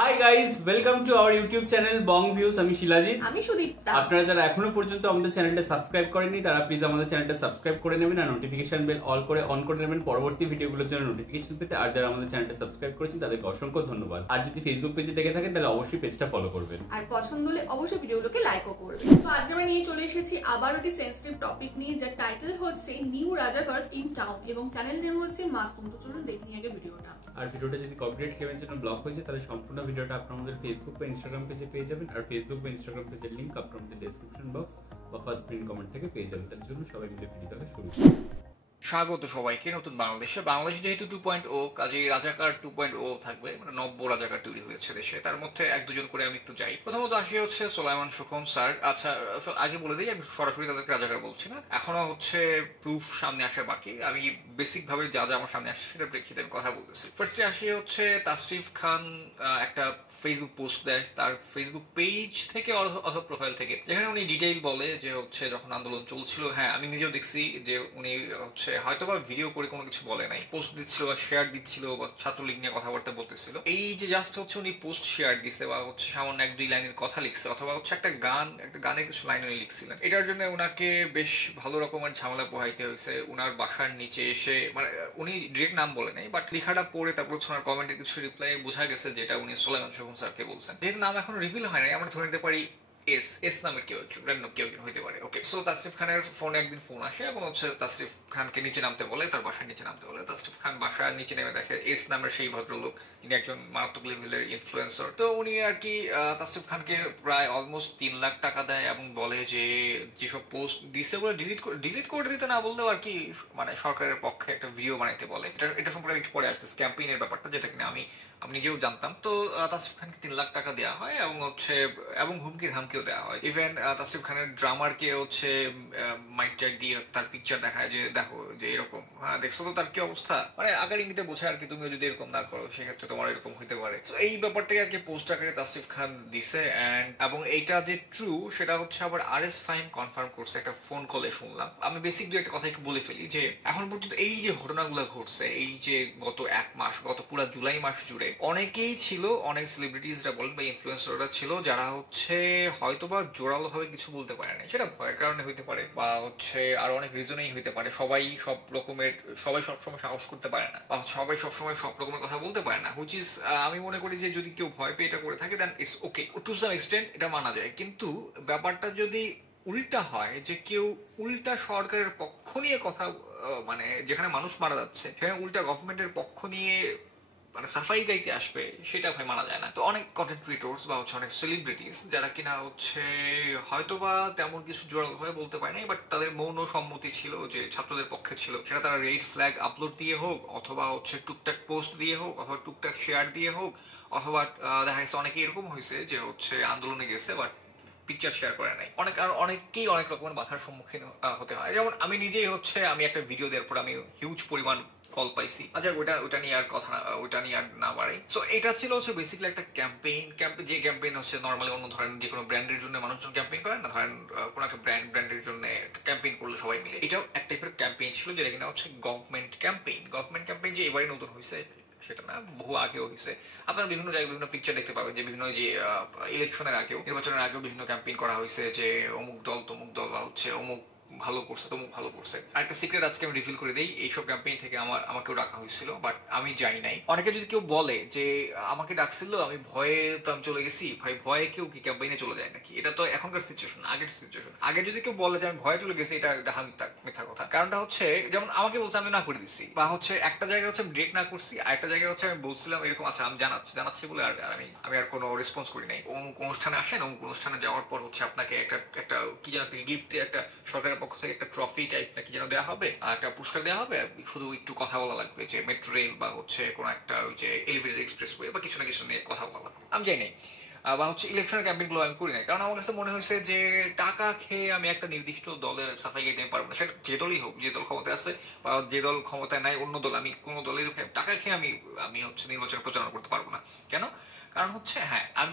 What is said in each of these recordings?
Hi guys, welcome to our YouTube channel Bong views. আমি শিলাজিৎ, আমি সুদীপ্তা। আপনারা যারা এখনো পর্যন্ত আমাদের চ্যানেলটা সাবস্ক্রাইব করেননি তারা প্লিজ আমাদের চ্যানেলটা সাবস্ক্রাইব করে নেবেন আর নোটিফিকেশন বেল অন করে নেবেন পরবর্তী ভিডিওগুলোর জন্য নোটিফিকেশন পেতে। আর যারা আমাদের চ্যানেলটা সাবস্ক্রাইব করেছেন তাদেরকে অসংখ্য ধন্যবাদ। আর যদি ফেসবুক পেজে দেখে থাকেন তাহলে অবশ্যই পেজটা ফলো করবেন আর পছন্দ হলে অবশ্যই ভিডিওগুলোকে লাইকও করবেন। তো আজকে আমরা নিয়ে চলে এসেছি আবার একটি সেনসিটিভ টপিক নিয়ে, যার টাইটেল হচ্ছে নিউ রাজাকার্স ইন টাউন এবং চ্যানেল নেম হচ্ছে মাসুম। তো চলুন দেখে নিই আগে ভিডিওটা। আর ভিডিওটা যদি কপিরাইট ক্লেমের জন্য ব্লক হয়েছে তাহলে সম্পূর্ণ ভিডিওটা আপনারা আমাদের ফেসবুক বা ইনস্টাগ্রাম পেজে পেয়ে যাবেন। আর ফেসবুক বা ইনস্টাগ্রাম পেজের লিংক আপনারা আমাদের ডেসক্রিপশন বক্স বা ফার্স্ট প্রিন্ট কমেন্ট থেকে পেয়ে যাবেন। তার জন্য সবাই মিলে ভিডিওটাকে শুরু করুন। স্বাগত সবাইকে নতুন বাংলাদেশে। বাংলাদেশ যেহেতু 2.0, কাজেই রাজাকার 2.0 থাকবে, মানে নব্য রাজাকার তৈরি হয়েছে দেশে। তার মধ্যে এক দুজন করে আমি একটু যাই। প্রথমত আসি হচ্ছে সোলাইমান সুখন স্যার। আচ্ছা, আগে বলে দিই, আমি সরাসরি তাদেরকে রাজাকার বলছি না, এখনো হচ্ছে প্রুফ সামনে আসা বাকি। আমি বেসিক ভাবে যা যা আমার সামনে আসছে সেটার প্রেক্ষিতে আমি কথা বলতেছি। ফার্স্টে আসি হচ্ছে তাসরিফ খান একটা ফেসবুক পোস্ট দেয় তার ফেসবুক পেজ থেকে অথবা প্রোফাইল থেকে, যেখানে উনি ডিটেইল বলে যে হচ্ছে যখন আন্দোলন চলছিল, হ্যাঁ আমি নিজেও দেখছি যে উনি হচ্ছে হয়তোবা ভিডিও করে কোনো কিছু বলে নাই, পোস্ট দিচ্ছিল বা শেয়ার দিচ্ছিল বা ছাত্রলীগ নিয়ে কথাবার্তা বলতেছিল। এই যে জাস্ট হচ্ছে উনি পোস্ট শেয়ার দিছে বা হচ্ছে সামান্য এক দুই লাইনের কথা লিখছে অথবা হচ্ছে একটা গানের কিছু লাইন উনি লিখছিলেন, এটার জন্য ওনাকে বেশ ভালো রকমের ঝামেলা পোহাইতে হয়েছে। উনার বাসার নিচে এসে, মানে উনি ডিরেক্ট নাম বলে নাই, বাট লেখাটা পড়ে তারপর ওনার কমেন্টের কিছু রিপ্লাই বোঝা গেছে যেটা উনি সোলাইমান সুখন স্যারকে বলছেন। যেহেতু নাম এখন রিভিল হয় নাই, আমরা ধরে নিতে পারি এস নামের কেউ হইতে পারে। ওকে, সো তাসরিফ খানের ফোনে একদিন ফোন আসে এবং হচ্ছে তাসরিফ খানকে নিচে নামতে বলে, তার বাসার নিচে নামতে বলে। তাসরিফ খান বাসার নিচে নেমে দেখে এস নামের সেই ভদ্রলোক, যিনি একজন মারাত্মক লেভেলের ইনফ্লুয়েন্সার। তো উনি আর কি তাসরিফ খানকে প্রায় অলমোস্ট 3 লাখ টাকা দেয় এবং বলে যে যেসব পোস্ট দিছে বলে ডিলিট করে দিতে, না বললেও আর কি মানে সরকারের পক্ষে একটা ভিডিও বানাইতে বলে। এটা সম্পর্কে একটু পরে আসতেছে ক্যাম্পেইনের ব্যাপারটা, যেটা কিনা আমি নিজেও জানতাম। তো তাসরিফ খানকে 3 লাখ টাকা দেওয়া হয় এবং হচ্ছে এবং হুমকি ধামকিও দেওয়া হয়। ইভেন তাসরিফ খানের ড্রামারকে হচ্ছে মাইক ট্যাগ দিয়ে তার পিকচার দেখায় যে দেখো যে এরকম, হ্যাঁ দেখছো তো তার কি অবস্থা, মানে আগার ইঙ্গিতে বোঝায় আর কি তুমিও যদি এরকম না করো সেক্ষেত্রে তোমার এরকম হইতে পারে। তো এই ব্যাপারটাকে আর কি পোস্ট আকারে তাসরিফ খান দিছে। এবং এইটা যে ট্রু সেটা হচ্ছে আবার আরএস ফাহিম কনফার্ম করছে একটা ফোন কলে শুনলাম। আমি বেসিক দু একটা কথা একটু বলে ফেলি যে এখন পর্যন্ত এই যে ঘটনাগুলো ঘটছে, এই যে গত এক মাস, গত পুরো জুলাই মাস জুড়ে অনেকেই ছিল, অনেক সেলিব্রিটিসরা বলেন বা ইনফ্লুয়েন্সাররা ছিল যারা হচ্ছে হয়তোবা জোরালো ভাবে কিছু বলতে পারে না। সেটা ভয়ের কারণে হইতে পারে বা হচ্ছে আর অনেক রিজনেই হইতে পারে। সবাই সবসময় সাহস করতে পারে না বা সবাই সবসময় সব রকমের কথা বলতে পারে না, হুইচ ইজ আমি মনে করি যে যদি কেউ ভয় পেয়ে এটা করে থাকে then it's okay, to some extent এটা মানা যায়। কিন্তু ব্যাপারটা যদি উল্টা হয়, যে কেউ উল্টা সরকারের পক্ষ নিয়ে কথা, মানে যেখানে মানুষ মারা যাচ্ছে সেখানে উল্টা গভর্নমেন্টের পক্ষ নিয়ে মানে সাফাই গাইতে আসবে, সেটা ভাই মানা যায় না। তো অনেক কন্টেন্ট ক্রিয়েটর্স বা হচ্ছে অনেক সেলিব্রিটিস যারা কিনা হচ্ছে হয়তোবা তেমন কিছু জোরালো ভাবে বলতে পারেনি, বাট তাদের মৌন সম্মতি ছিল যে ছাত্রদের পক্ষে ছিল, সেটা তারা রেড ফ্ল্যাগ আপলোড দিয়ে হোক অথবা হচ্ছে টুকটাক পোস্ট দিয়ে হোক অথবা টুকটাক শেয়ার দিয়ে হোক অথবা দেখা গেছে অনেকে এরকম হয়েছে যে হচ্ছে আন্দোলনে গেছে বাট পিকচার শেয়ার করে নাই। অনেকেই অনেক রকমের বাধার সম্মুখীন হতে হয়। যেমন আমি নিজেই হচ্ছে আমি একটা ভিডিও দেওয়ার পর আমি হিউজ পরিমাণ কল পাইছি। আচ্ছা ওটা নিয়ে আর কথা না, ওটা নিয়ে আর না বাড়াই। সো এটা ছিল হচ্ছে বেসিক্যালি একটা ক্যাম্পেইন। যে ক্যাম্পেইন হচ্ছে নর্মালি অন্য ধরেন যে কোনো ব্র্যান্ডের জন্য মানুষজন ক্যাম্পেইন করেন না, ধরেন কোনো একটা ব্র্যান্ডের জন্য ক্যাম্পেইন করলে সবাই মিলে, এটাও এক টাইপের ক্যাম্পেইন ছিল যেটা কিনা হচ্ছে গভর্নমেন্ট ক্যাম্পেইন যে এবারে নতুন হয়েছে সেটা না, বহু আগেও হয়েছে। আপনারা বিভিন্ন জায়গায় বিভিন্ন পিকচার দেখতে পাবেন যে বিভিন্ন যে ইলেকশনের আগেও, নির্বাচনের আগেও বিভিন্ন ক্যাম্পেইন করা হয়েছে যে অমুক দল তমুক দল বা হচ্ছে অমুক ভালো করছে তমুক ভালো করছে। আর একটা সিক্রেট আজকে আমি রিভিল করে দিই, এইসব ক্যাম্পেইন থেকে আমাকেও ডাকা হয়েছিল বাট আমি যাই নাই। অনেকে যদি কেউ বলে যে আমাকে ডাকছিল আমি ভয়ে তো আমি চলে গেছি, ভাই ভয়ে কেউ কি ক্যাম্পেইনে চলে যায় নাকি? এটা তো এখনকার সিচুয়েশন, আগের সিচুয়েশন। আগে যদি কেউ বলে যে আমি ভয়ে চলে গেছি, এটা মিথ্যা কথা। কারণটা হচ্ছে যেমন আমাকে বলছে আমি না করে দিচ্ছি, বা হচ্ছে একটা জায়গায় হচ্ছে আমি ব্রেক না করছি, আর একটা জায়গায় হচ্ছে আমি বলছিলাম এরকম আচ্ছা আমি জানাচ্ছি বলে আর আমি আর কোনো রেসপন্স করি নাই। অমুক অনুষ্ঠানে আসেন, অমুক অনুষ্ঠানে যাওয়ার পর হচ্ছে আপনাকে একটা কি যেন গিফট, একটা সরকারের পক্ষ থেকে একটা ট্রফি টাইপ নাকি যেন দেওয়া হবে, একটা পুরস্কার দেওয়া হবে, শুধু একটু কথা বলা লাগবে যে মেট্রো রেল বা হচ্ছে কোনো একটা ওই যে এলিভেটেড এক্সপ্রেসওয়ে বা কিছু না কিছু নিয়ে কথা বলা। আমি যাই নাই। বা হচ্ছে ইলেকশনের ক্যাম্পেইনগুলো আমি করি নাই, কারণ আমার কাছে মনে হয়েছে যে টাকা খেয়ে আমি একটা নির্দিষ্ট দলের সাফাই গাইতে পারবো না। সেটা যে দলই হোক, যে দল ক্ষমতায় আছে বা যে দল ক্ষমতায় নাই অন্য দল, আমি কোনো দলের টাকা খেয়ে আমি হচ্ছে নির্বাচন প্রচারণা করতে পারবো না। কেন? কারণ হচ্ছে হ্যাঁ, আমি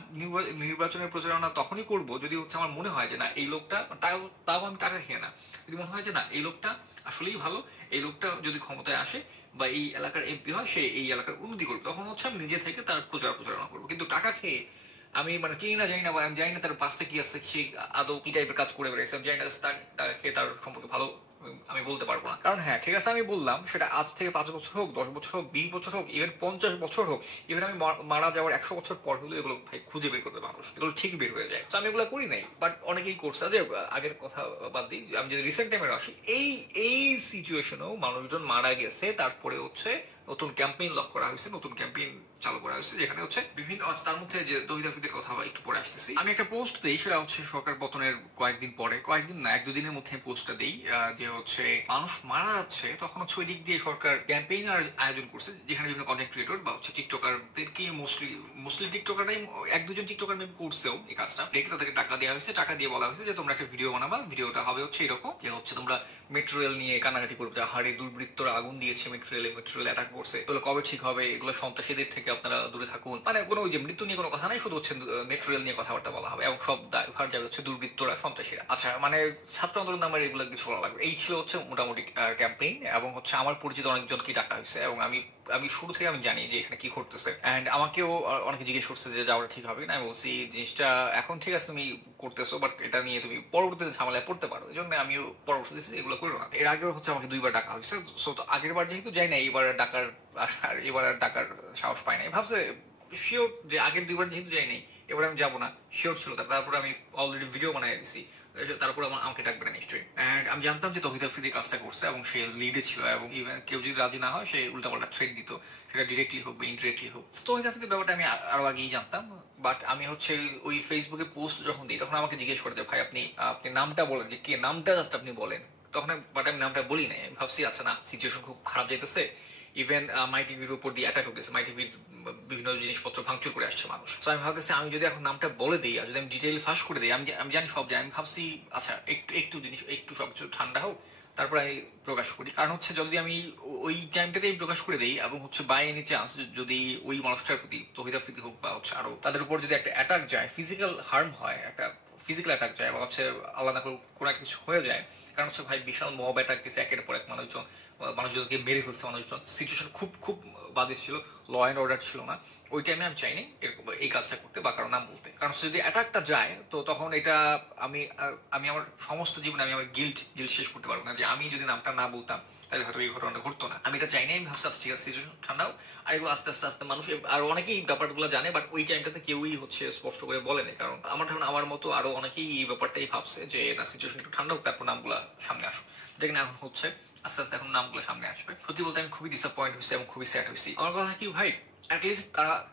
নির্বাচনের প্রচারণা তখনই করব যদি হচ্ছে আমার মনে হয় যে না এই লোকটা, তাও আমি টাকা খেয়ে না, যদি মনে হয় যে না এই লোকটা আসলেই ভালো, এই লোকটা যদি ক্ষমতায় আসে বা এই এলাকার এমপি হয়, সে এই এলাকার উন্নতি করবে, তখন হচ্ছে আমি নিজে থেকে তার প্রচারণা করবো। কিন্তু টাকা খেয়ে আমি মানে চিনি না জানি না, আমি জানি না তার পাশটা কি আছে, সে আদৌ কি টাইপের কাজ করে বেড়েছে, আমি জানি না টাকা খেয়ে তার সম্পর্কে ভালো আমি বলতে পারবো না। কারণ হ্যাঁ ঠিক আছে, আমি বললাম সেটা আজ থেকে 5 বছর হোক, 10 বছর হোক, 20 বছর হোক, ইভেন 50 বছর হোক, ইভেন আমি মারা যাওয়ার 100 বছর পর হলেও এগুলো ভাই খুঁজে বের করবে মানুষ, এগুলো ঠিক বের হয়ে যায়। তো আমি এগুলো করি নাই, বাট অনেকেই করছে। যে আগের কথা বাদ দিই, আমি যদি রিসেন্ট টাইমে আসি, এই সিচুয়েশনেও মানুষজন মারা গেছে, তারপরে হচ্ছে নতুন ক্যাম্পেইন লক করা হয়েছে, নতুন ক্যাম্পেইন চালু করা হয়েছে, যেখানে হচ্ছে বিভিন্ন, তার মধ্যে যে তৌহিদ আফ্রিদির কথা একটু পরে আসতেছি। আমি একটা পোস্ট দিই, সেটা হচ্ছে সরকার পতনের কয়েকদিন পরে, কয়েকদিন না 1-2 দিনের মধ্যে পোস্টটা দিই, যে হচ্ছে মানুষ মারা যাচ্ছে, তখন হচ্ছে ওই দিক দিয়ে সরকার ক্যাম্পেইন আয়োজন করছে, যেখানে বিভিন্ন কন্টেন্ট ক্রিয়েটর বা হচ্ছে টিকটকারদেরকে মোস্টলি টিকটকাররাই 1-2 জন টিকটকার মেবি করছেও এই কাজটা, দেখে তাদেরকে টাকা দেওয়া হয়েছে, টাকা দিয়ে বলা হয়েছে যে তোমরা একটা ভিডিও বানাবা, ভিডিওটা হবে হচ্ছে এরকম যে হচ্ছে তোমরা মেট্রো রেল নিয়ে কান্নাকাটি করবে, হাড়ে দুর্বৃত্তরা আগুন দিয়েছে মেট্রো রেল অ্যাটাক করছে, এগুলো কবে ঠিক হবে, এগুলো সন্ত্রাসীদের থেকে আপনারা দূরে থাকুন, মানে কোনো ওই যে মৃত্যু নিয়ে কোনো কথা নাই, শুধু হচ্ছে মেট্রো রেল নিয়ে কথাবার্তা বলা হবে, এবং সব দায়ভার যাবে হচ্ছে দুর্বৃত্তরা, সন্ত্রাসীরা। আচ্ছা, মানে ছাত্র আন্দোলন নামের এগুলো কিছু বলা লাগবে, এই ছিল হচ্ছে মোটামুটি ক্যাম্পেইন। এবং হচ্ছে আমার পরিচিত অনেকজনকে ডাকা হয়েছে, এবং আমি শুরু থেকে আমি জানি যে এখানে কি ঘটতেছে, এন্ড আমাকেও অনেকে জিজ্ঞেস করছে যে যাওয়াটা ঠিক হবে না। আমি বলছি জিনিসটা এখন ঠিক আছে তুমি করতেছো, বাট এটা নিয়ে তুমি পরবর্তীতে ঝামেলায় পড়তে পারো, এই জন্য আমিও পরামর্শ দিচ্ছি এগুলো করো না। এর আগেও হচ্ছে আমাকে 2বার ডাকা হয়েছে, সো আগের বার যেহেতু যাই না, এবার ডাকার সাহস পাই নাই, ভাবছে শিওর যে আগের 2বার যেহেতু যাই নাই, এবার আমি যাবো না, শিওর ছিল। তারপরে আমি অলরেডি ভিডিও বানিয়ে দিছি, তারপর আমাকে ডাকবে না নিশ্চয়ই। এন্ড আমি জানতাম যে তৌহিদ আফ্রিদি কাজটা করছে, এবং সে লিডে ছিল, এবং ইভেন কেউ যদি রাজি না হয় সে উল্টাপাল্টা থ্রেট দিত, সেটা ডিরেক্টলি হোক বা ইনডিরেক্টলি হোক। তৌহিদ আফ্রিদির ব্যাপারটা আমি আরো আগেই জানতাম, বাট আমি হচ্ছে ওই ফেসবুকে পোস্ট যখন দিই, তখন আমাকে জিজ্ঞেস করে যে ভাই আপনি নামটা বলেন, যে কে নামটা জাস্ট আপনি বলেন। তখন বাট আমি নামটা বলি নাই, আমি ভাবছি আচ্ছা না, সিচুয়েশন খুব খারাপ যাইতেছে, ইভেন মাই টিভির উপর দিয়ে অ্যাটাক হতেছে, মাই টিভির বিভিন্ন জিনিসপত্র ভাঙচুর করে আসছে মানুষ। তো আমি ভাবতেছি আমি যদি এখন নামটা বলে দিই, আর যদি আমি ডিটেইল ফাঁস করে দিই, আমি জানি সব জানি, আমি ভাবছি আচ্ছা একটু জিনিস একটু সবকিছু ঠান্ডা হোক, তারপর আমি প্রকাশ করি। কারণ হচ্ছে যদি আমি ওই টাইমটাতেই প্রকাশ করে দিই, এবং হচ্ছে বাই এনি চান্স যদি ওই মানুষটার প্রতি তৌহিদ আফ্রিদি হোক বা হচ্ছে আরো তাদের উপর যদি একটা অ্যাটাক যায়, ফিজিক্যাল হার্ম হয়, একটা ফিজিক্যাল অ্যাটাক যায়, বা হচ্ছে আলাদা করে কোনো একটা কিছু হয়ে যায়, কারণ হচ্ছে ভাই বিশাল মব অ্যাটাক দিচ্ছে, একের পর এক মানুষজনকে মেরে ফেলছে, মানুষজন, সিচুয়েশন খুব খুব বাজে ছিল, ল অ্যান্ড অর্ডার ছিল না ওই টাইমে। আমি চাইনি এরকম এই কাজটা করতে বা কারো নাম বলতে, কারণ হচ্ছে যদি অ্যাটাকটা যায়, তো তখন এটা আমি আমার সমস্ত জীবনে আমি আমার গিল্ট শেষ করতে পারবো না, যে আমি যদি নামটা না বলতাম তাহলে হয়তো এই ঘটনাটা ঘটতো না। আমি এটা চাইনি, আমি ভাবছি ঠিক আছে সিচুয়েশন ঠান্ডাও, আর এগুলো আস্তে আস্তে মানুষ আর অনেকেই ব্যাপারগুলো জানে, বাট ওই টাইমটাতে কেউই হচ্ছে স্পষ্ট করে বলেনি, কারণ আমার ধারণা আমার মতো আরো অনেকেই এই ব্যাপারটাই ভাবছে যে না, সিচুয়েশন একটু ঠান্ডা হোক, তারপর নামগুলা সামনে আসুক, যেখানে এখন হচ্ছে আস্তে আস্তে এখন নামগুলো সামনে আসবে। সত্যি বলতে আমি খুবই ডিসঅ্যাপয়েন্ট হয়েছি এবং খুবই স্যাড হয়েছি। আমার কথা কি ভাই, অ্যাটলিস্ট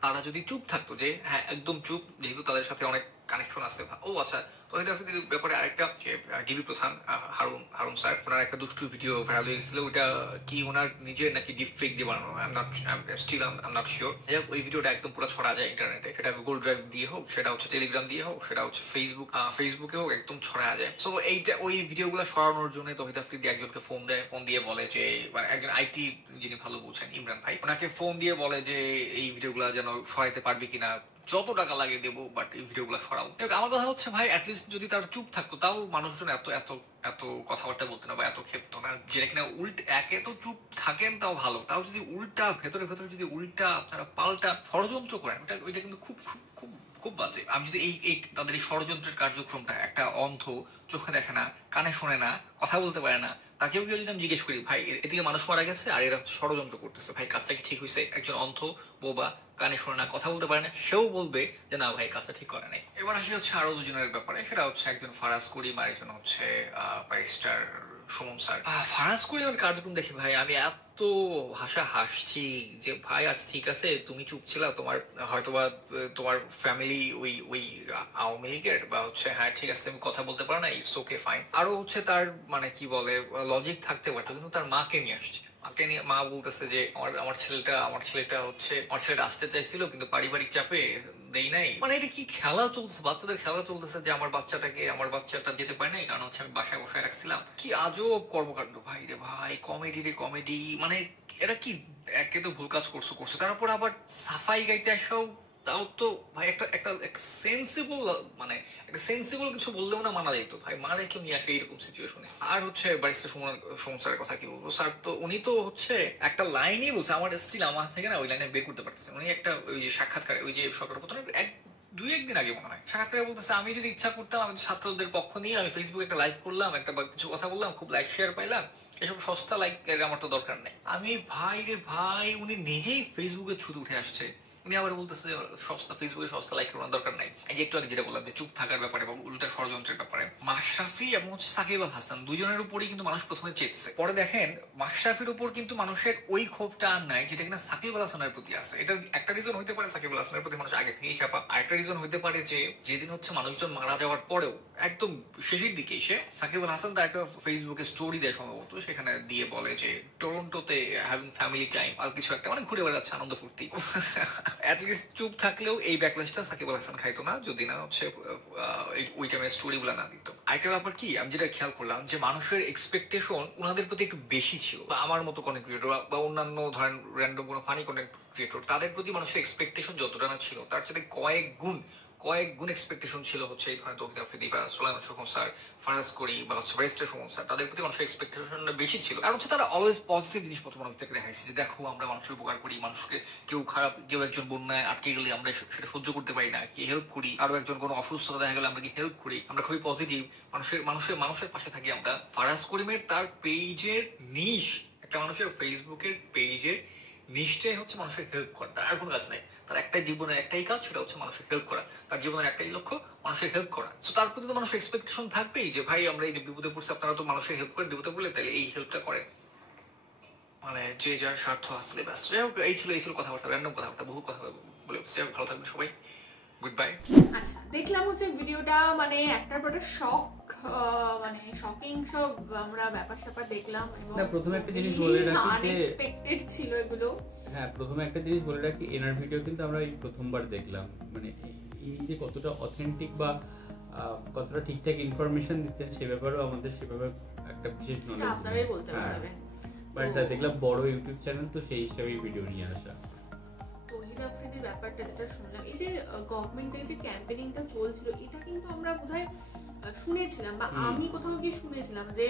তারা যদি চুপ থাকতো, যে হ্যাঁ একদম চুপ, যেহেতু তাদের সাথে অনেক কানেকশন আছে। ও আচ্ছা, তৌহিদ আফ্রিদির ব্যাপারে আরেকটা, ডিবি প্রধান হারুন স্যার, ওনার একটা দুষ্টু ভিডিও ভাইরাল হয়ে গেছিল, ওইটা কি ওনার নিজের নাকি ডিপ ফেক দিয়ে বানানো, আই এম নট শিওর। ওই ভিডিওটা একদম পুরো ছড়া যায় ইন্টারনেটে, সেটা গুগল ড্রাইভ দিয়ে হোক, সেটা হচ্ছে টেলিগ্রাম দিয়ে হোক, সেটা হচ্ছে ফেসবুকে হোক, একদম ছড়া যায়। সো ওই ভিডিওগুলো সরানোর জন্য তৌহিদ আফ্রিদি একজনকে ফোন দিয়ে বলে যে, মানে একজন আইটি যিনি ভালো বলছেন, ইমরান ভাই, ওনাকে ফোন দিয়ে বলে যে এই ভিডিওগুলো যেন সরাইতে পারবে কিনা, যত টাকা লাগে দেবো, বাট এই ভিডিওগুলো সরাও। আমার কথা হচ্ছে ভাই, অ্যাটলিস্ট যদি তার চুপ থাকতো, তাও মানুষজন এত কথাবার্তা বলতো না বা এত ক্ষেপ্ত না, যেটা কিনা একে তো চুপ থাকেন তাও ভালো, তাও যদি উল্টা ভেতরে যদি উল্টা আপনারা পাল্টা ষড়যন্ত্র করেন, ওইটা কিন্তু খুব খুব খুব খুব বাজে। আমি যদি এই তাদের এই ষড়যন্ত্রের কার্যক্রমটা, একটা অন্ধ, চোখে দেখে না, কানে শোনে না, কথা বলতে পারে না, তাকেও যদি আমি জিজ্ঞেস করি ভাই এদিকে মানুষ মারা গেছে আর এরা ষড়যন্ত্র করতেছে, ভাই কাজটা কি ঠিক হয়েছে? একজন অন্ধ, বোবা, কানে শোনে না, কথা বলতে পারে না, সেও বলবে যে না ভাই কাজটা ঠিক করে নাই। এবার আসি হচ্ছে আরো দুজনের ব্যাপারে, সেটা হচ্ছে একজন ফারাজ করিম আর একজন হচ্ছে ব্যারিস্টার সুমন স্যার। ফারাজ করিমের কার্যক্রম দেখি ভাই আমি এত হাসছি যে ভাই আজ ঠিক আছে তুমি চুপ ছিলা, তোমার হয়তোবা তোমার ফ্যামিলি ওই আওয়ামী লীগের, বা হচ্ছে হ্যাঁ ঠিক আছে তুমি কথা বলতে পারো না, ইটস ওকে ফাইন। আরো হচ্ছে তার মানে কি বলে লজিক থাকতে পারতো, কিন্তু তার মাকে নিয়ে আসছে, মাকে নিয়ে মা বলতেছে যে আমার ছেলেটা আসতে চাইছিল কিন্তু পারিবারিক চাপে দেই নাই। মানে এটা কি খেলা চলতেছে, বাচ্চাদের খেলা চলতেছে যে আমার বাচ্চাটা যেতে পারে নাই কারণ হচ্ছে আমি বাসায় বসায় রাখছিলাম। কি আজব কর্মকাণ্ড ভাই রে ভাই, কমেডি। মানে এরা কি একে তো ভুল কাজ করছো, তারপর আবার সাফাই গাইতে আসাও তাও তো ভাই একটা একটা সেন্সিবল মানে একটা সেন্সিবল কিছু বললেও না মানা যেত ভাই, মারে কেউ নিয়ে আসে এইরকম সিচুয়েশনে। আর হচ্ছে ব্যারিস্টার সুমন স্যারের কথা কি বলবো, স্যার তো উনি তো হচ্ছে একটা লাইনই বলছে, আমার স্টিল আমার থেকে না ওই লাইনে বের করতে পারতেছে। উনি একটা ওই যে সাক্ষাৎকারে ওই যে সরকার প্রধানের দুই একদিন আগে মনে হয় সাক্ষাৎকারে বলতেছে, আমি যদি ইচ্ছা করতাম আমি ছাত্রদের পক্ষ নিয়ে আমি ফেসবুকে একটা লাইভ করলাম, একটা কিছু কথা বললাম, খুব লাইক শেয়ার পাইলাম, এসব সস্তা লাইক আমার তো দরকার নেই। আমি ভাই রে ভাই, উনি নিজেই ফেসবুকে ছুটে উঠে আসছে, উনি আবার বলতেছে সস্তা ফেসবুকে সস্তা লাইক করার দরকার নাই। এই যে একটু আগে যেটা বললাম যে চুপ থাকার ব্যাপারে বা উল্টা ষড়যন্ত্রের ব্যাপারে, মাশরাফি এবং হচ্ছে সাকিব আল হাসান দুজনের উপরই কিন্তু মানুষ প্রথমে চেতছে। পরে দেখেন মাশরাফির উপর কিন্তু মানুষের ওই ক্ষোভটা আর নাই যেটা কিনা সাকিব আল হাসানের প্রতি আছে। এটা একটা রিজন হইতে পারে সাকিব আল হাসানের প্রতি মানুষ আগে থেকেই খেপা। আরেকটা রিজন হইতে পারে যে যেদিন হচ্ছে মানুষজন মারা যাওয়ার পরেও একদম শেষের দিকে এসে সাকিব আল হাসান তার একটা ফেসবুকে স্টোরি দেয় সম্ভবত, সেখানে দিয়ে বলে যে টরন্টোতে হ্যাভিং ফ্যামিলি টাইম আর কিছু একটা মানে ঘুরে বেড়াচ্ছে আনন্দ ফুর্তি। অ্যাটলিস্ট চুপ থাকলেও এই ব্যাকলেশটা সাকিব আল হাসান খাইতো না যদি না হচ্ছে ওই টাইমের স্টোরি গুলা না দিত। আরেকটা ব্যাপার কি আমি যেটা খেয়াল করলাম যে মানুষের এক্সপেকটেশন ওনাদের প্রতি একটু বেশি ছিল, বা আমার মতো কন্টেন্ট ক্রিয়েটর বা অন্যান্য ধরেন র্যান্ডম কোনো ফানি কন্টেন্ট ক্রিয়েটর তাদের প্রতি মানুষের এক্সপেকটেশন যতটা না ছিল তার সাথে কয়েক গুণ এক্সপেকটেশন ছিল হচ্ছে এই ধরনের তৌহিদ আফ্রিদি বা সোলাইমান সুখন স্যার, ফারাজ করি বা হচ্ছে ব্যারিস্টার সুমন স্যার, তাদের প্রতি মানুষের এক্সপেকটেশনটা বেশি ছিল। আর হচ্ছে তারা অলওয়েজ পজিটিভ জিনিসপত্র মানুষ থেকে দেখাইছে যে দেখো আমরা মানুষের উপকার করি, মানুষকে কেউ খারাপ কেউ একজন বন্যায় আটকে গেলে আমরা সেটা সহ্য করতে পারি না, কি হেল্প করি, আরো একজন কোনো অসুস্থতা দেখা গেলে আমরা কি হেল্প করি, আমরা খুবই পজিটিভ, মানুষের পাশে থাকি আমরা। ফারাজ করিমের তার পেজের নিশ একটা মানুষের ফেসবুকের পেজের নিশ্চয়ই হচ্ছে মানুষের হেল্প করা, তার আর কোনো কাজ নাই। তার একটাই জীবনের একটাই কাজ, সেটা হচ্ছে মানুষের হেল্প করা। তার জীবনের একটাই লক্ষ্য মানুষের হেল্প করা। তো তার প্রতি তো মানুষের এক্সপেকটেশন থাকবেই যে ভাই আমরা এই যে বিপদে পড়ছি আপনারা তো মানুষের হেল্প করেন, বিপদে পড়লে তাহলে এই হেল্পটা করেন। মানে যে যার স্বার্থ আসলে ব্যস্ত। যাই হোক এই ছিল কথাবার্তা, র্যান্ডম কথাবার্তা, বহু কথা বলে। ভালো থাকবেন সবাই, গুড বাই। আচ্ছা, দেখলাম হচ্ছে ভিডিওটা মানে একটার পর একটা মানে শকিং সব আমরা ব্যাপার স্যাপার দেখলাম এবং প্রথমে একটা জিনিস বলে রাখি যে আনএক্সপেক্টেড ছিল এগুলো। হ্যাঁ, প্রথমে একটা জিনিস বলে রাখি, এনার ভিডিও কিন্তু আমরা এই প্রথমবার দেখলাম, মানে এই যে কতটা অথেন্টিক বা কতটা ঠিকঠাক ইনফরমেশন দিচ্ছেন সে ব্যাপারেও আমাদের সেভাবে একটা বিশেষ নলেজ আপনারাই বলতে পারবেন। বাট দেখলাম বড় ইউটিউব চ্যানেল তো সেই হিসাবেই ভিডিও নিয়ে আসা। তৌহিদ আফ্রিদির ব্যাপারটা যেটা শুনলাম, এই যে গভর্নমেন্টের যে ক্যাম্পেইনিংটা চলছিল, এটা কিন্তু আমরা বোধহয় শুনেছিলাম বা আমি কোথাও গিয়ে শুনেছিলাম যে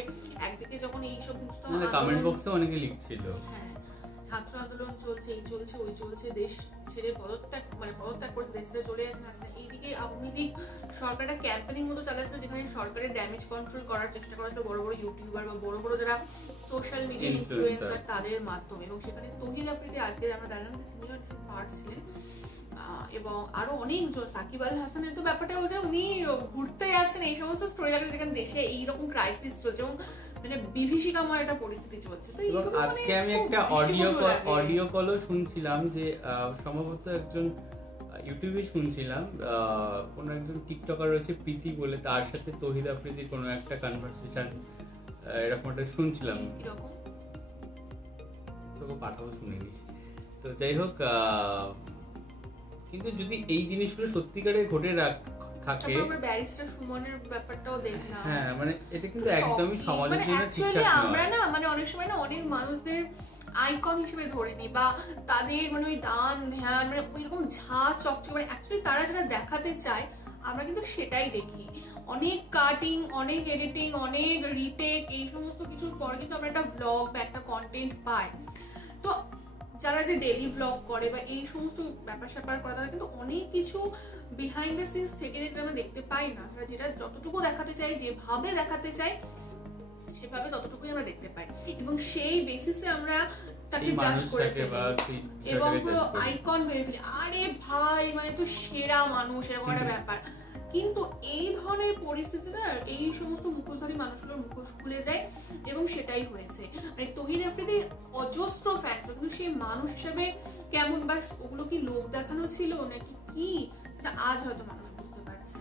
একদিকে যখন এই সমস্ত কমেন্ট বক্সে অনেকে লিখছিল, হ্যাঁ ছাত্র আন্দোলন চলছে, এই চলছে ওই চলছে, দেশ ছেড়ে পদত্যাগ করে দেশ ছেড়ে চলে যাচ্ছে না, এইদিকে আওয়ামী লীগ সরকার একটা ক্যাম্পেইনিং মতো চালাচ্ছিল যেখানে সরকারের ড্যামেজ কন্ট্রোল করার চেষ্টা করা হচ্ছিল বড় বড় ইউটিউবার বা বড় বড় যারা সোশ্যাল মিডিয়া ইনফ্লুয়েন্সার তাদের মাধ্যমে। এবং সেখানে তৌহিদ আফ্রিদি আজকে আমরা দেখলাম যে তিনিও একজন পার্ট ছিলেন এবং আরো অনেকজন, সাকিব আল হাসানের তো ব্যাপারটা হচ্ছে উনি ঘুরতে যাচ্ছেন এই সমস্ত স্টোরি লাগে যেখানে দেশে এইরকম ক্রাইসিস চলছে এবং মানে বিভীষিকাময় একটা পরিস্থিতি চলছে। তো আজকে আমি একটা অডিও কলও শুনছিলাম যে সম্ভবত একজন ইউটিউবে শুনছিলাম কোন একজন টিকটকার রয়েছে প্রীতি বলে, তার সাথে তৌহিদ আফ্রিদির কোনো একটা কনভারসেশন এরকম একটা শুনছিলাম, তোকে পাঠাবো শুনে নিস। তো যাই হোক, কিন্তু যদি এই জিনিসগুলো সত্যিকারে ঘটে থাকে, ব্যারিস্টার সুমনের ব্যাপারটাও দেখলাম, হ্যাঁ মানে এটা কিন্তু একদমই সমাজের জন্য ঠিকঠাক নয়। আমরা না মানে অনেক সময় না অনেক মানুষদের আইকন হিসেবে ধরে নিই বা তাদের মানে ওই দান ধ্যান মানে ওইরকম ঝাঁ চকচকে, মানে অ্যাকচুয়ালি তারা যেটা দেখাতে চায় আমরা কিন্তু সেটাই দেখি। অনেক কাটিং, অনেক এডিটিং, অনেক রিটেক, এই সমস্ত কিছুর পর কিন্তু আমরা একটা ভ্লগ বা একটা কন্টেন্ট পাই। তো যারা যে ডেইলি ভ্লগ করে বা এই সমস্ত ব্যাপার স্যাপার করে তারা কিন্তু অনেক কিছু বিহাইন্ড দ্য সিনস থেকে যেটা আমরা দেখতে পাই না, যেটা যতটুকু দেখাতে চাই, যেভাবে দেখাতে চাই সেভাবে ততটুকুই আমরা দেখতে পাই এবং সেই বেসিসে আমরা তাকে জাজ করে ফেলি এবং পুরো আইকন ভেবে ফেলি, আরে ভাই মানে তো সেরা মানুষ, এরকম একটা ব্যাপার। কিন্তু এই ধরনের পরিস্থিতি না এই সমস্ত মুখোশধারী মানুষগুলোর মুখোশ খুলে যায় এবং সেটাই হয়েছে। মানে তৌহিদ আফ্রিদির অজস্র ফ্যান্স, কিন্তু সেই মানুষ হিসেবে কেমন বা ওগুলো কি লোক দেখানো ছিল নাকি কি, এটা আজ হয়তো মানুষ বুঝতে পারছে।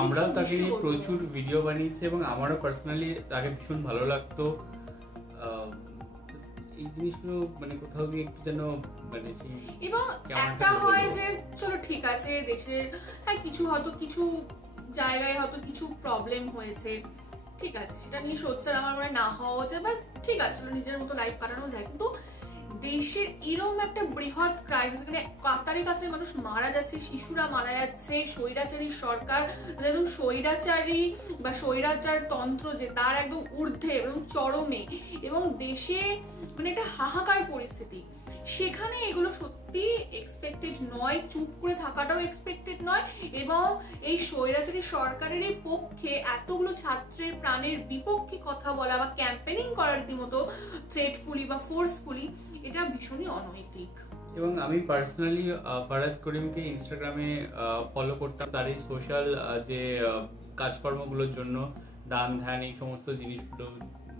আমরা তাকে নিয়ে প্রচুর ভিডিও বানিয়েছি এবং আমারও পার্সোনালি তাকে ভীষণ ভালো লাগতো। এই জিনিসগুলো মানে কোথাও গিয়ে একটু যেন মানে এবং একটা হয় যে চলো ঠিক আছে দেশের হ্যাঁ কিছু হয়তো কিছু জায়গায় হয়তো কিছু প্রবলেম হয়েছে, ঠিক আছে সেটা নিয়ে সোচ্চার আমার মনে না হওয়া যায় বা ঠিক আছে নিজের মতো লাইফ কাটানো যায়, কিন্তু দেশের এরকম একটা বৃহৎ ক্রাইসিস, মানে কাতারে কাতারে মানুষ মারা যাচ্ছে, শিশুরা মারা যাচ্ছে, স্বৈরাচারী সরকার একদম স্বৈরাচারী বা স্বৈরাচার তন্ত্র যে তার একদম ঊর্ধ্বে এবং চরমে, এবং দেশে মানে একটা হাহাকার পরিস্থিতি, সেখানে এগুলো সত্যি এক্সপেক্টেড নয়, চুপ করে থাকাটাও এক্সপেক্টেড নয়। এবং এই স্বৈরাচারী সরকারের পক্ষে এতগুলো ছাত্রের প্রাণের বিপক্ষে কথা বলা বা ক্যাম্পেনিং করার রীতিমতো থ্রেটফুলি বা ফোর্সফুলি, এটা ভীষণই অনৈতিক। এবং আমি পার্সোনালি ফারাজ করিমকে ইনস্টাগ্রামে ফলো করতাম তার এই সোশ্যাল যে কাজকর্মগুলোর জন্য, দান ধ্যান এই সমস্ত জিনিসগুলো,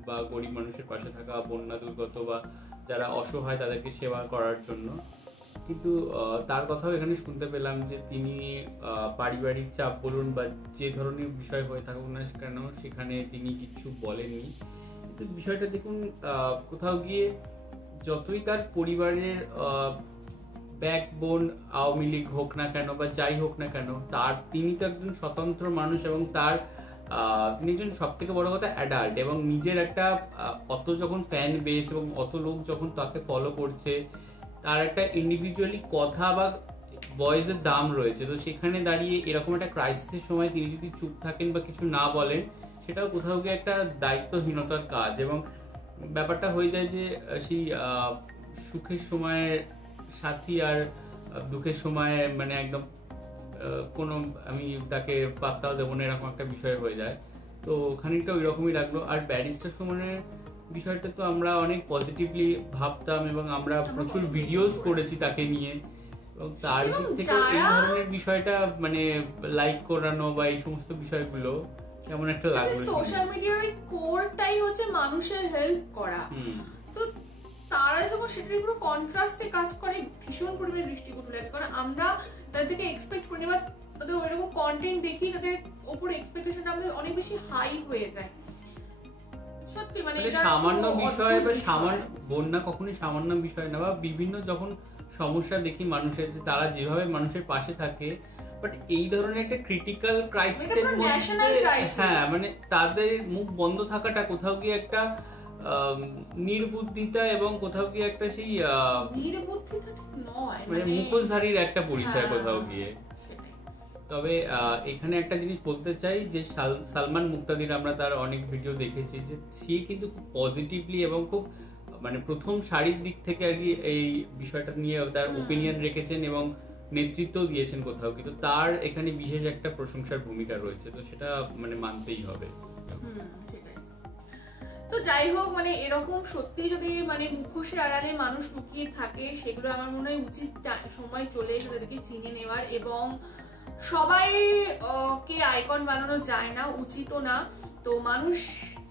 বা গরিব মানুষের পাশে থাকা, বন্যা দুর্গত বা যারা অসহায় তাদেরকে সেবা করার জন্য। কিন্তু তার কথাও এখানে শুনতে পেলাম যে তিনি পারিবারিক চাপ বলুন বা যে ধরনের বিষয় হয়ে থাকুক না কেন সেখানে তিনি কিছু বলেননি। কিন্তু বিষয়টা দেখুন, কোথাও গিয়ে যতই তার পরিবারের ব্যাকবোন আওয়ামী লীগ হোক না কেন বা যাই হোক না কেন, তিনি তো একজন স্বতন্ত্র মানুষ, এবং তিনি একজন সব থেকে বড় কথা অ্যাডাল্ট, এবং নিজের একটা অত যখন ফ্যান বেস এবং অত লোক যখন তাকে ফলো করছে, তার একটা ইন্ডিভিজুয়ালি কথা বা ভয়েসের দাম রয়েছে। তো সেখানে দাঁড়িয়ে এরকম একটা ক্রাইসিসের সময় তিনি যদি চুপ থাকেন বা কিছু না বলেন, সেটাও কোথাও গিয়ে একটা দায়িত্বহীনতার কাজ। এবং ব্যাপারটা হয়ে যায় যে সেই সুখের সময় সাথী আর দুঃখের সময় মানে একদম কোনো আমি তাকে পাত্তাও দেবো না, এরকম একটা বিষয় হয়ে যায়। তো খানিকটা ওই রকমই লাগলো। আর ব্যারিস্টার সুমনের বিষয়টা তো আমরা অনেক পজিটিভলি ভাবতাম, এবং আমরা প্রচুর ভিডিওস করেছি তাকে নিয়ে, এবং তার দিক থেকে এই ধরনের বিষয়টা মানে লাইক করানো বা এই সমস্ত বিষয়গুলো কেমন একটা লাগলো। সোশ্যাল মিডিয়ার ওই কোরটাই হচ্ছে মানুষের হেল্প করা, তো তারা যখন সেটার পুরো কন্ট্রাস্টে কাজ করে ভীষণ পরিমাণে দৃষ্টিকটু লাগে। কারণ আমরা তাদের থেকে এক্সপেক্ট করি, বা তাদের ওইরকম কন্টেন্ট দেখি তাদের ওপর এক্সপেকটেশনটা আমাদের অনেক বেশি হাই হয়ে যায়। সত্যি মানে সামান্য বিষয় বা সামান্য বন্যা কখনোই সামান্য বিষয় না, বা বিভিন্ন যখন সমস্যা দেখি মানুষের, যে তারা যেভাবে মানুষের পাশে থাকে, বাট এই ধরনের একটা ক্রিটিক্যাল ক্রাইসিসের মধ্যে হ্যাঁ মানে তাদের মুখ বন্ধ থাকাটা কোথাও গিয়ে একটা নির্বুদ্ধিতা, এবং কোথাও গিয়ে একটা সেই নির্বুদ্ধিতা নয়, মানে মুখোশধারীর একটা পরিচয় কোথাও গিয়ে। তবে এখানে একটা জিনিস বলতে চাই যে সালমান মুক্তাদির আমরা তার অনেক ভিডিও দেখেছি, যে সে কিন্তু খুব পজিটিভলি এবং খুব মানে প্রথম সারির দিক থেকে আর কি এই বিষয়টা নিয়ে তার ওপিনিয়ন রেখেছেন এবং নেতৃত্ব দিয়েছেন কোথাও, কিন্তু তার এখানে বিশেষ একটা প্রশংসার ভূমিকা রয়েছে, তো সেটা মানে মানতেই হবে। তো যাই হোক, মানে এরকম সত্যি যদি মানে মুখোশের আড়ালে মানুষ লুকিয়ে থাকে, সেগুলো আমার মনে হয় উচিত সময় চলে এসে তাদেরকে চিনে নেওয়ার। এবং সবাই কে আইকন বানানো যায় না, উচিতও না। তো মানুষ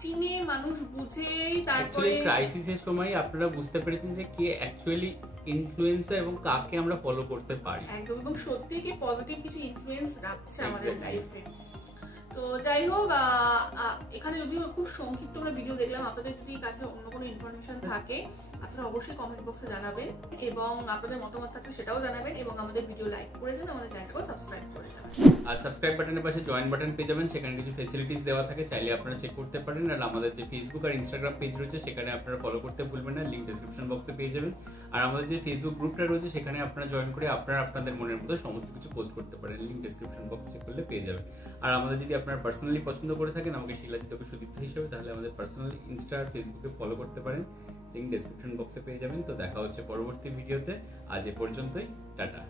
চিনে, মানুষ বুঝেই তারপরে ক্রাইসিসের সময় আপনারা বুঝতে পেরেছেন যে কে অ্যাকচুয়ালি ইনফ্লুয়েন্সার এবং কাকে আমরা ফলো করতে পারি। একদম, এবং সত্যি কি পজিটিভ কিছু ইনফ্লুয়েন্স রাখছে আমাদের লাইফে। তো যাই হোক, এখানে যদিও খুব সংক্ষিপ্ত আমরা ভিডিও দেখলাম, আপনাদের যদি কাছে অন্য কোনো ইনফরমেশন থাকে আপনারা অবশ্যই কমেন্ট বক্সে জানাবেন, এবং আপনাদের মতামত থাকলে সেটাও জানাবেন, এবং আমাদের ভিডিও লাইক করে যান, আমাদের চ্যানেলটাকে সাবস্ক্রাইব করে যাবেন। আর সাবস্ক্রাইব বাটনের পাশে জয়েন বাটন পেয়ে যাবেন, সেখানে কিছু ফ্যাসিলিটিস দেওয়া থাকে, চাইলে আপনারা চেক করতে পারেন। আর আমাদের যে ফেসবুক আর ইনস্টাগ্রাম পেজ রয়েছে সেখানে আপনারা ফলো করতে ভুলবেন না, লিংক ডেসক্রিপশন বক্সে পেয়ে যাবেন। আর আমাদের যে ফেসবুক গ্রুপটা রয়েছে সেখানে আপনারা জয়েন করে আপনারা আপনাদের মনের মতো সমস্ত কিছু পোস্ট করতে পারেন, লিংক ডেসক্রিপশন বক্সে চেক করলে পেয়ে যাবেন। আর আমাদের যদি আপনারা পার্সোনালি পছন্দ করে থাকেন আমাকে শিলাজিৎ সুদীপ্ত হিসেবে, তাহলে আমাদের পার্সোনালি ইনস্টা আর ফেসবুকে ফলো করতে পারেন, লিংক ডেসক্রিপশন বক্সে পেয়ে যাবেন। তো দেখা হচ্ছে পরবর্তী ভিডিওতে, আজ এ পর্যন্তই, টাটা।